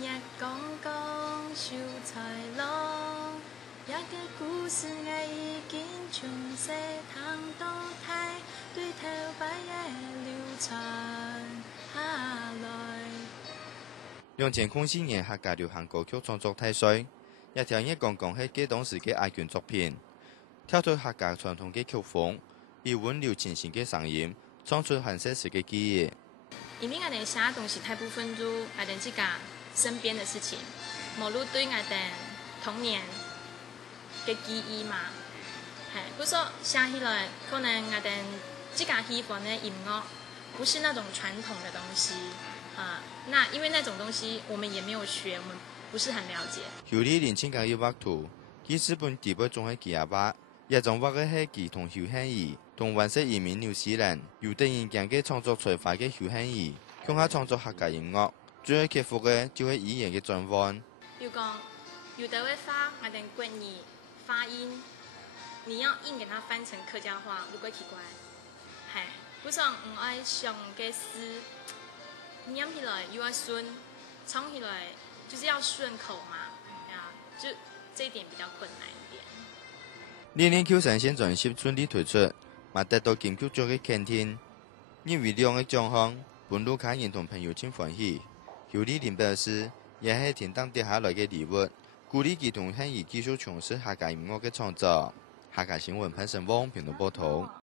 日講講秀才郎，一個故事我已經從細聽到大，對頭擺也流傳下來。2004年客家流行歌曲創作大賽，一條一講講係該當時嘅亞軍作品，跳出客家傳統嘅曲風，以溫柔清新嘅聲音，唱出很寫實嘅記憶。因為我哋寫東西大部分都我哋自家身邊嘅事情，無論對我哋童年嘅記憶嘛，係，不過寫起來可能我哋自家喜歡嘅音樂，不是那種傳統嘅東西。那因為那種東西我們也沒有學，我們不是很了解。由於2009畫圖，佢日本地位仲係佢阿爸，一種畫嘅係佢同邱漢儀，同灣式移民紐西蘭，有得人講嘅創作才華嘅邱漢儀，向下創作客家音樂，最要克服嘅就係語言嘅轉換。要講有的會發我哋國語發音，你要硬給它翻成客家話，如果奇怪，係，不過唔愛上嘅詩。念起來又要順，唱起來就是要順口嘛，就這一點比較困難一點。2093先專輯順利推出，嘛得到金曲獎嘅肯定，因為兩個獎項，本路客人同朋友真歡喜。有李林表示，也係天堂跌下來嘅禮物，鼓勵佢同漢語繼續從事客家音樂嘅創作。客家新聞潘成旺評論報道。